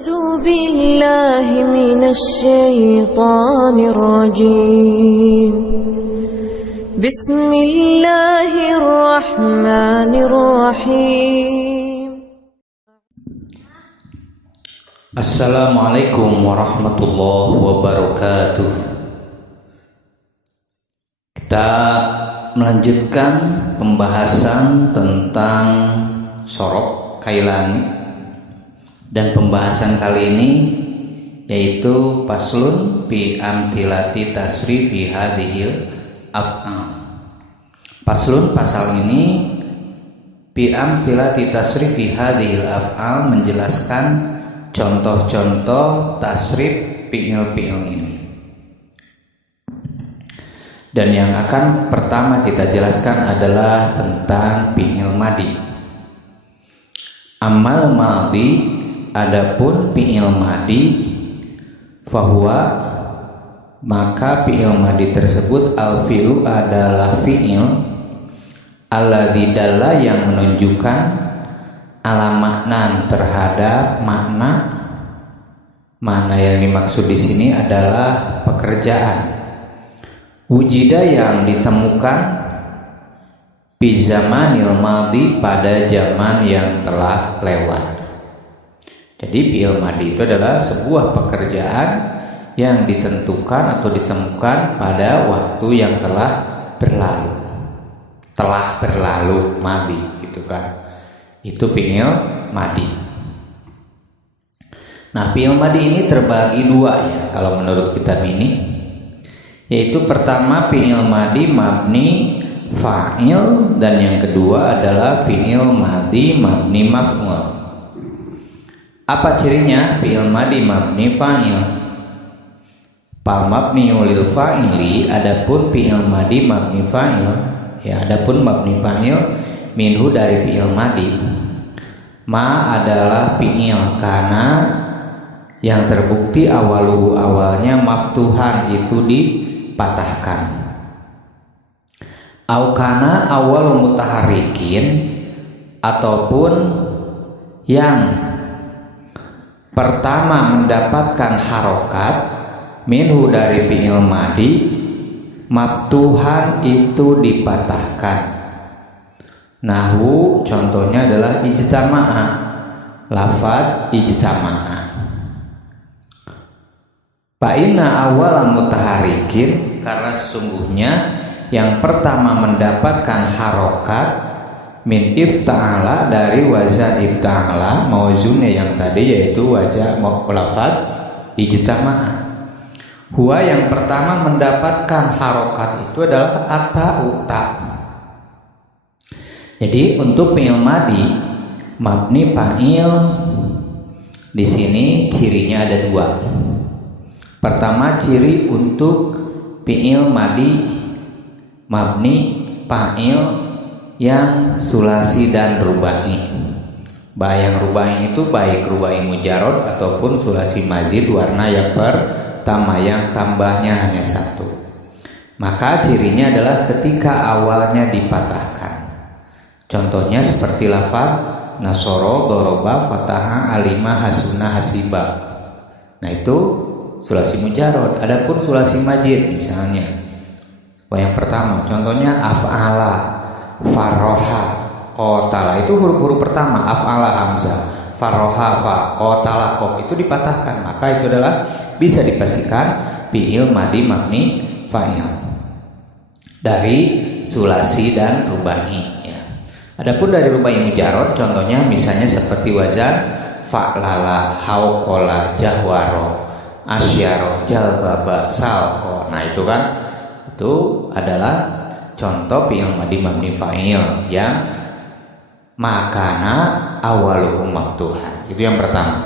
أعوذ بالله من الشيطان الرجيم بسم الله الرحمن الرحيم. Assalamualaikum warahmatullahi wabarakatuh. Kita melanjutkan pembahasan tentang sorok kailani, dan pembahasan kali ini yaitu paslun bi amthilati tasrifi hadhil af'al. Paslun, pasal ini bi amthilati tasrifi hadhil af'al menjelaskan contoh-contoh tasrif fi'il-fi'il ini. Dan yang akan pertama kita jelaskan adalah tentang fi'il madi. Amal madi, adapun fi'il madi, fahuwa, maka fi'il madi tersebut al-fi'lu adalah fi'il alladzi dalla yang menunjukkan ala maknan terhadap makna. Makna yang dimaksud di sini adalah pekerjaan. Wujida yang ditemukan fi zamanil madi, pada zaman yang telah lewat. Jadi fi'il madi itu adalah sebuah pekerjaan yang ditentukan atau ditemukan pada waktu yang telah berlalu. Telah berlalu, madi gitu kan. Itu fi'il madi. Nah, fi'il madi ini terbagi dua ya kalau menurut kitab ini, yaitu pertama fi'il madi mabni fa'il, dan yang kedua adalah fi'il madi mabni maf'ul. Apa cirinya fi'il madi mabni fa'il? Fal mabni lil fa'ili, adapun fi'il madi mabni fa'il, ya adapun mabni fa'il minhu dari fi'il madi, ma adalah fi'il karena yang terbukti awalnya maftuhan, itu dipatahkan. Au kana awal mutaharikin, ataupun yang pertama mendapatkan harokat minhu dari fi'il madi, maftuhan itu dipatahkan. Nahu, contohnya adalah ijtama'a, lafad ijtama'a. Fa'inna awal mutaharikin, karena sesungguhnya yang pertama mendapatkan harokat min ifta'ala, dari wazan ifta'ala, mauzunnya yang tadi yaitu wajah lafad ijtama'a. Huwa, yang pertama mendapatkan harokat itu adalah ata'u, ta. Jadi untuk fi'il madi mabni fa'il di sini cirinya ada dua. Pertama, ciri untuk fi'il madi mabni fa'il yang sulasi dan rubai. Yang rubai itu baik rubai mujarrad ataupun sulasi mazid, warna yang pertama yang tambahnya hanya satu. Maka cirinya adalah ketika awalnya dipatahkan. Contohnya seperti lafaz nasoro, doroba, fataha, alima, hasuna, hasiba. Nah itu sulasi mujarrad. Adapun sulasi majid misalnya, yang pertama contohnya af'ala, farroha, qotala, itu huruf-huruf pertama. Af'ala hamzah, farroha fa, qotala qaf, itu dipatahkan. Maka itu adalah bisa dipastikan fi'il madi mabni fa'il dari sulasi dan rubai. Adapun dari rubai mujarrad, contohnya misalnya seperti wazan fa'lala, hauqala, jahwaro, asyaro, jalbaba, salko. Nah itu kan, itu adalah contoh fi'il madi mabni fa'il yang makana awaluhu maftuhan. Itu yang pertama.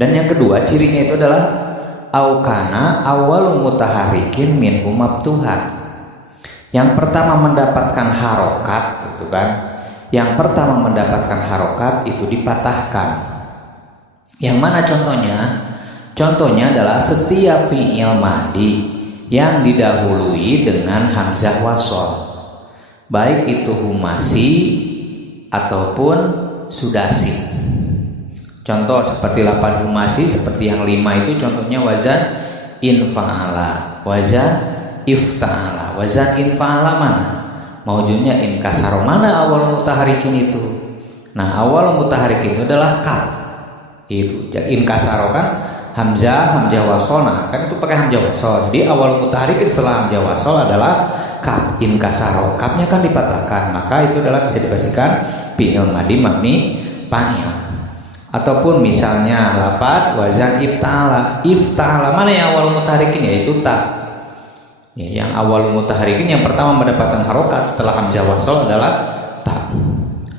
Dan yang kedua, cirinya itu adalah aukana awalu mutaharikin minhu maftuhan. Yang pertama mendapatkan harokat, itu kan, yang pertama mendapatkan harokat itu dipatahkan. Yang mana contohnya? Contohnya adalah setiap fi'il mahdi yang didahului dengan hamzah wasol, baik itu humasi ataupun sudasi. Contoh seperti lapan humasi, seperti yang 5 itu contohnya wazan infa'ala, wazan ifta'ala. Wazan infa'ala mana? Maujudnya inkasaro. Mana awal mutaharikin itu? Nah, awal mutaharikin itu adalah kaf. Itu inkasaro kan hamzah wasol. Nah, kan itu pakai hamzah wasol. Jadi awal mutaharikin setelah hamzah wasol adalah kaf, inkasaro. Kafnya kan dipatahkan, maka itu adalah bisa dipastikan fi'il madi mabni fa'il. Ataupun misalnya lafaz wazan ifta'ala. Ifta'ala mana yang awal mutaharikin? Yaitu ta. Ya, yang awal mutaharikin yang pertama mendapatkan harokat setelah hamzah wasol adalah ta.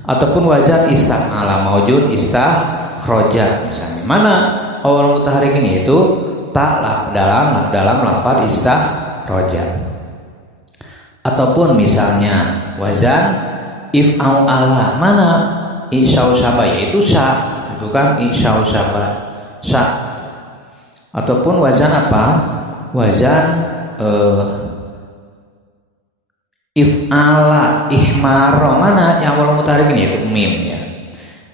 Ataupun wazan istaf'ala, maujud istakhroja misalnya. Mana awal mutaharikin? Yaitu ta dalam lafaz istakhroja. Ataupun misalnya wazan if'ala, mana insya'u syaba, yaitu sya. Itu kan insya'u syaba, sya. Ataupun wazan apa? Wazan if'ala ihmaro, mana yang awal mutaharikin? Yaitu mim ya.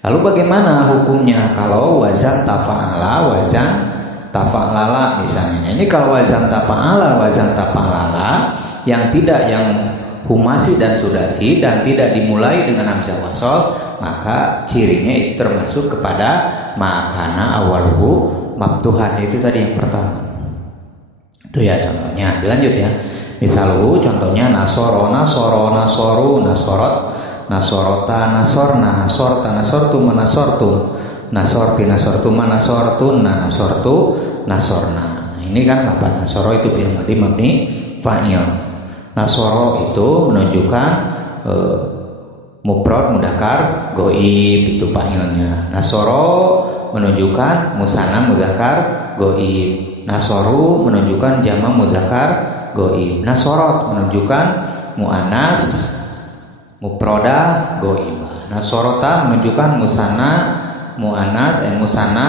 Lalu bagaimana hukumnya kalau wazan tafa'ala, wazan tafa'lala misalnya? Ini kalau wazan tafa'ala, wazan tafa'lala yang tidak, yang humasi dan sudasi dan tidak dimulai dengan hamzah wasol, maka cirinya itu termasuk kepada makana awalhu maftuhan. Itu tadi yang pertama. Itu ya contohnya. Dilanjut ya. Misalnya contohnya nasoro, nasoru, nasorot, nasorota, nasorna, nasorta, nasortum, nasortum, nasorti, nasortuma, nasortun, nasortu, nasorna. Nah, ini kan lafaz nasoro itu fi'il madi mabni fa'il. Nasoro itu menunjukkan mufrad mudzakkar ghaib, itu fa'ilnya. Nasoro menunjukkan musanna mudzakkar ghaib. Nasoru menunjukkan jama mudzakkar ghaib. Nasorot menunjukkan muannas mufradah ghaibah. Nasorota menunjukkan musanna muannas musanna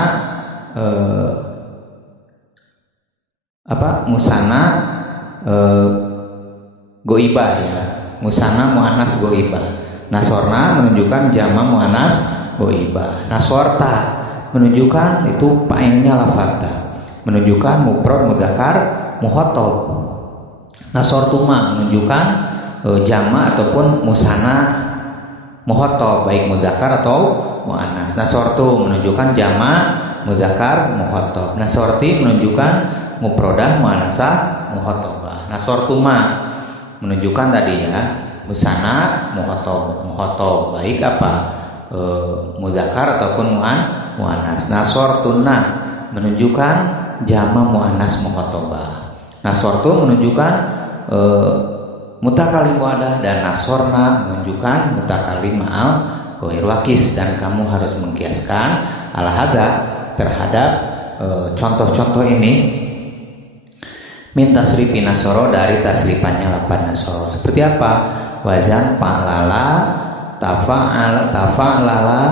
musanna ghaibah ya. Musanna muannas ghaibah. Nasorna menunjukkan jama muannas ghaibah. Nasorta menunjukkan itu fa'ilnya lafata, menunjukkan mufrad mudzakkar muhotob. Nasortuma menunjukkan jama ataupun musanna muhotob, baik mudzakkar atau muannas. Nasortu menunjukkan jama mudzakkar muhotob. Nasorti menunjukkan mufradah muannasah muhotobah. Nasortuma menunjukkan tadi ya musanna muhotob, baik apa mudzakkar ataupun muannas. Nasortuna menunjukkan jama muannas muhotobah. Nasortu menunjukkan mutakalim wadah, dan nasorna menunjukkan mutakalim ma'al ghair wakis. Dan kamu harus mengkiaskan al-hada terhadap contoh-contoh ini min tasrifi nasoro, dari tasrifannya lafaz nasoro. Seperti apa? Wazan fa'lala, tafa'lala,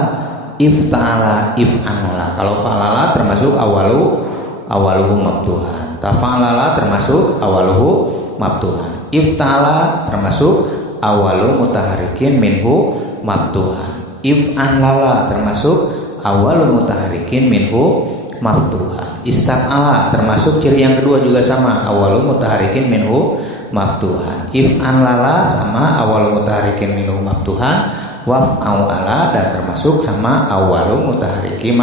ifta'ala, if'alala. Kalau fa'lala termasuk awaluhu maftuhan. Tafa'lala termasuk awaluhu maftuhan. Ifta'ala termasuk awalu mutaharikin minhu maftuhan. If'alala termasuk awalu mutaharikin minhu maftuhan. Istaf'ala termasuk ciri yang kedua juga sama, awalu mutaharikin minhu maftuhan. If'alala sama awalu mutaharikin minhu maftuhan. Waf'ala dan termasuk sama awalu mutaharikin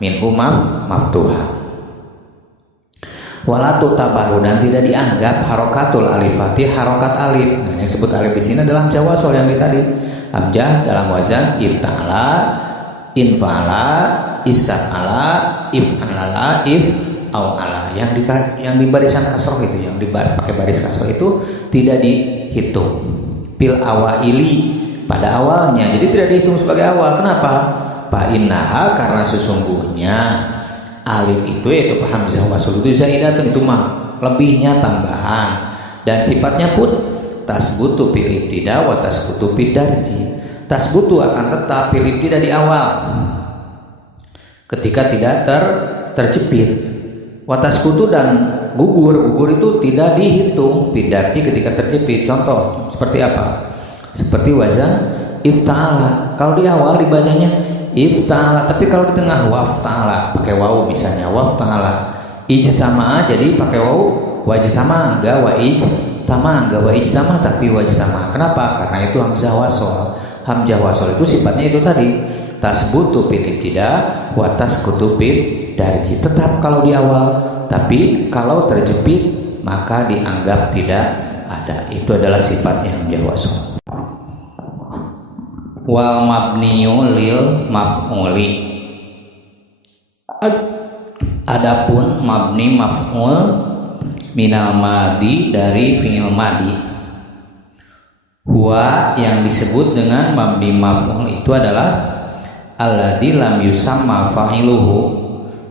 minhu maftuhan. Walatu tabaru, dan tidak dianggap harokatul alifati harokat alif. Nah, yang disebut alif di sini adalah hamzah wasol yang tadi. Hamzah dalam wazan ifta'ala, infa'ala, istaf'ala, if'alala, if'awala. Yang di barisan kasroh itu, yang pakai baris kasroh itu tidak dihitung. Pil awaili, pada awalnya, jadi tidak dihitung sebagai awal. Kenapa? Fa'innaha, karena sesungguhnya alif itu yaitu hamzah wasl itu zaidatun, itu mah lebihnya tambahan, dan sifatnya pun tasbutu fil ibtida wa tasbutu fid darji. Tasbutu akan tetap fil ibtida di awal ketika tidak terjepit. Wa tasbutu dan gugur itu tidak dihitung fid darji ketika terjepit. Contoh seperti apa? Seperti wazan ifta'ala, kalau di awal dibacanya ifta'ala. Tapi kalau di tengah wafta'ala pakai waw misalnya wafta'ala, ijtama'a jadi pakai waw wajtama, enggak wa ijtama tapi wajtama. Kenapa? Karena itu hamzah wasol. Hamzah wasol itu sifatnya itu tadi tasbutu fil ibtida wa tasqutu fil darji. Tetap kalau di awal, tapi kalau terjepit maka dianggap tidak ada. Itu adalah sifatnya hamzah wasol. Wal mabniyu lil maf'uli. Adapun mabni maf'ul minal madi dari fi'il madi, huwa yang disebut dengan mabni maf'ul itu adalah alladzi lam yusamma fa'iluhu,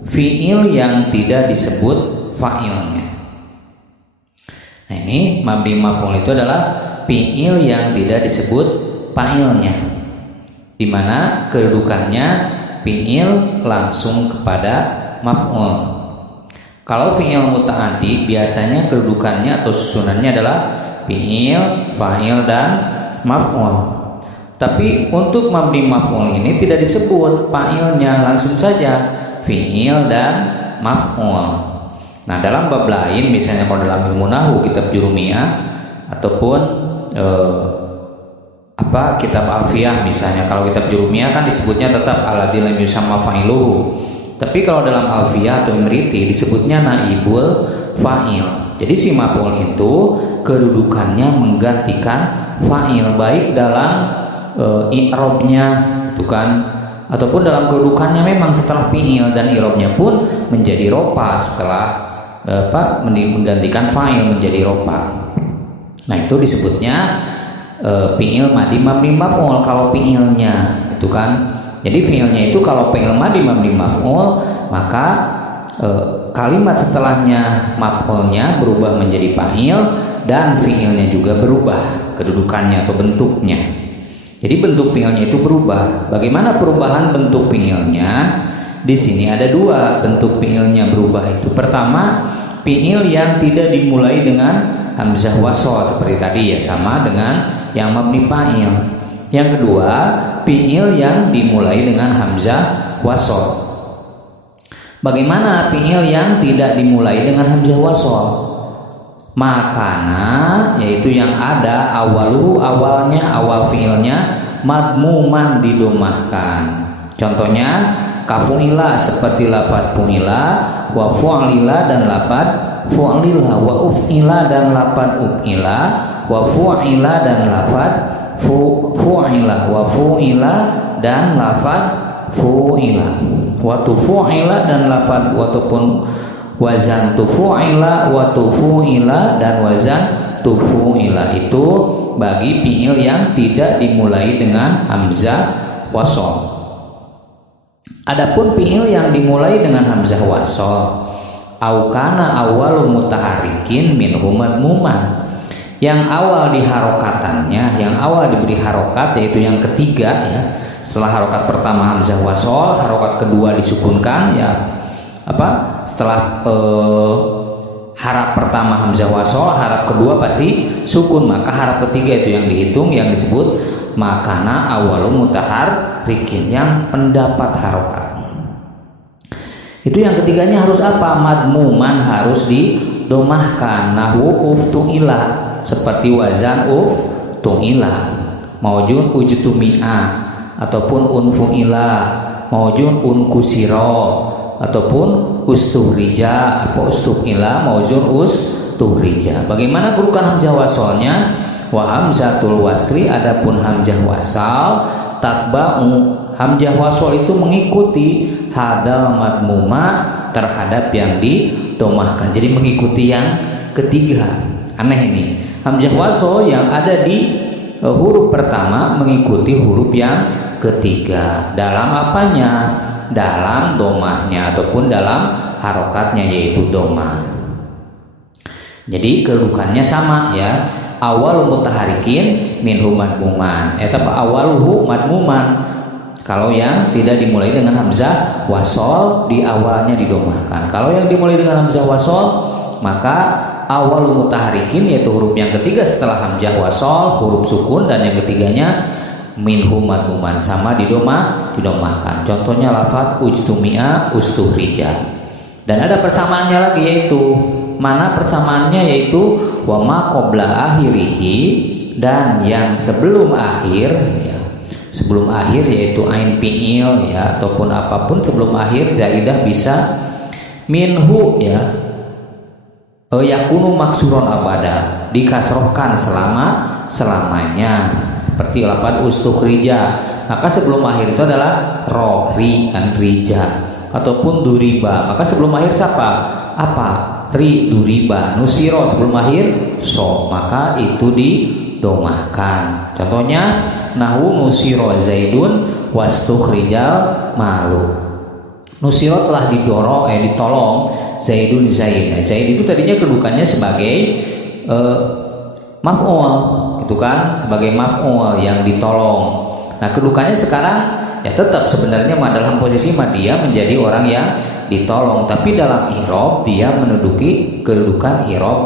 fi'il yang tidak disebut fa'ilnya. Nah, ini mabni maf'ul itu adalah fi'il yang tidak disebut fa'ilnya, di mana kedudukannya fi'il langsung kepada maf'ul. Kalau fi'il muta'addi biasanya kedudukannya atau susunannya adalah fi'il, fa'il dan maf'ul. Tapi untuk mabni maf'ul ini tidak disebut fa'ilnya, langsung saja fi'il dan maf'ul. Nah, dalam bab lain misalnya kalau dalam ilmu nahwu kitab Jurumiyah ataupun kitab Alfiyah misalnya, kalau kitab Jurumiyah kan disebutnya tetap alladzi lam yusamma fa'iluhu. Tapi kalau dalam Alfiyah atau Imriti disebutnya naibul fa'il. Jadi si maf'ul itu kedudukannya menggantikan fa'il, baik dalam i'rabnya gitu kan, ataupun dalam kedudukannya memang setelah fi'il, dan i'rabnya pun menjadi ropa setelah menggantikan fa'il menjadi ropa. Nah, itu disebutnya fi'il madi mabni maf'ul kalau fi'ilnya itu kan. Jadi fi'ilnya itu kalau fi'il madi mabni maf'ul, maka kalimat setelahnya maf'ulnya berubah menjadi fa'il dan fi'ilnya juga berubah kedudukannya atau bentuknya. Jadi bentuk fi'ilnya itu berubah. Bagaimana perubahan bentuk fi'ilnya? Di sini ada dua bentuk fi'ilnya berubah itu. Pertama, fi'il yang tidak dimulai dengan hamzah wasol seperti tadi ya, sama dengan yang mabni fa'il. Yang kedua, fi'il yang dimulai dengan hamzah wasol. Bagaimana fi'il yang tidak dimulai dengan hamzah wasol? Makana, yaitu yang ada awalnya awal fi'ilnya madmuman didomahkan. Contohnya kafu'ila seperti lafad fu'ila, wa fu'lila dan lafad fu'lila, wa uf'ila dan lafad uf'ila, wa fu'ila dan lafad fu'ila, wa fu'ila dan lafad fu'ila, wa tufu'ila dan lafad wataupun wazan tufu'ila, wa tufu'ila dan wazan tufu'ila. Itu bagi fi'il yang tidak dimulai dengan hamzah wasol. Adapun fi'il yang dimulai dengan hamzah wasol, au kana awwalu mutaharikin minhu madmuman, yang awal diharokatannya, yang awal diberi harokat, yaitu yang ketiga ya, setelah harokat pertama hamzah wasol, harokat kedua disukunkan ya, setelah harap pertama hamzah wasol, harap kedua pasti sukun, maka harap ketiga itu yang dihitung, yang disebut makana awalu mutaharikin, yang pendapat harokat. Itu yang ketiganya harus apa? Madmuman, harus didomahkan. Nahwu uftu'ila seperti wazan uftu'ila, maujun ujtumi'a, ataupun unfu'ila, maujun unkusiro, ataupun ustuhrija, ustu'ila, maujun ustuhrija. Bagaimana kedudukan hamzah wasolnya? Wa hamzatul wasli, adapun hamzah wasal tatba'u, hamzah wasol itu mengikuti hadal madmuma, terhadap yang didomahkan. Jadi mengikuti yang ketiga. Aneh ini, hamzah wasol yang ada di huruf pertama mengikuti huruf yang ketiga. Dalam apanya? Dalam domahnya ataupun dalam harokatnya, yaitu domah. Jadi kedudukannya sama ya. Awal mutaharikin minhu madmuman, awaluhu madmuman. Kalau yang tidak dimulai dengan hamzah wasol, di awalnya didomahkan. Kalau yang dimulai dengan hamzah wasol, maka awal mutaharikin, yaitu huruf yang ketiga setelah hamzah wasol, huruf sukun, dan yang ketiganya minhu madmuman, sama didomakan. Contohnya lafaz ujtumi'a ustuhrija. Dan ada persamaannya lagi, yaitu mana persamaannya, yaitu wa ma qabla akhirihi, dan yang sebelum akhir ya. Sebelum akhir yaitu ain fi'il ya, ataupun apapun sebelum akhir zaidah bisa minhu ya, yakunu maksuron abada, dikasrohkan selamanya, seperti lafaz ustukhrija, maka sebelum akhir itu adalah ri kan rija, ataupun duriba, maka sebelum akhir siapa? Apa? Ri duriba. Nusiro sebelum akhir so, maka itu didomahkan. Contohnya nahwu nusiro zaidun wastukhrijal malu. Nusiro telah ditolong zaidun zaid. Nah, zaid itu tadinya kedudukannya sebagai maf'ul, gitu kan, sebagai maf'ul yang ditolong. Nah, kedudukannya sekarang ya tetap sebenarnya dalam posisi dia menjadi orang yang ditolong, tapi dalam i'rab dia menduduki kedudukan i'rab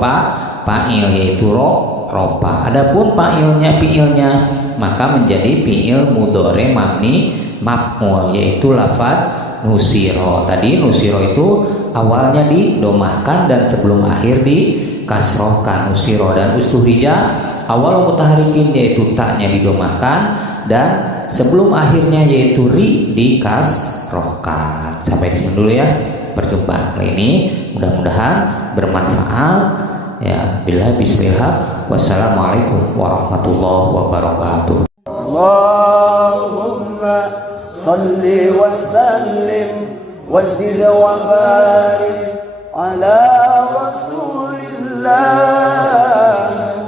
fa'il, yaitu ropa. Adapun fi'ilnya maka menjadi fi'il mudhari mabni maf'ul, yaitu lafaz nusiro. Tadi nusiro itu awalnya didomahkan dan sebelum akhir dikasrohkan, nusiro. Dan ustuhrija awal mutaharikin yaitu taknya didomahkan dan sebelum akhirnya yaitu ri dikasrohkan. Sampai di sini dulu ya perjumpaan kali ini, mudah-mudahan bermanfaat ya. Bila bismillah, wassalamualaikum warahmatullahi wabarakatuh. Allahumma salli wa sallim wa zid wa barik ala rasulillah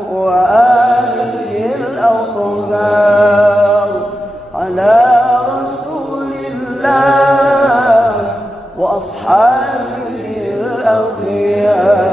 wa alihi al-athhar, ala rasulillah wa ashabihi al-akhyar.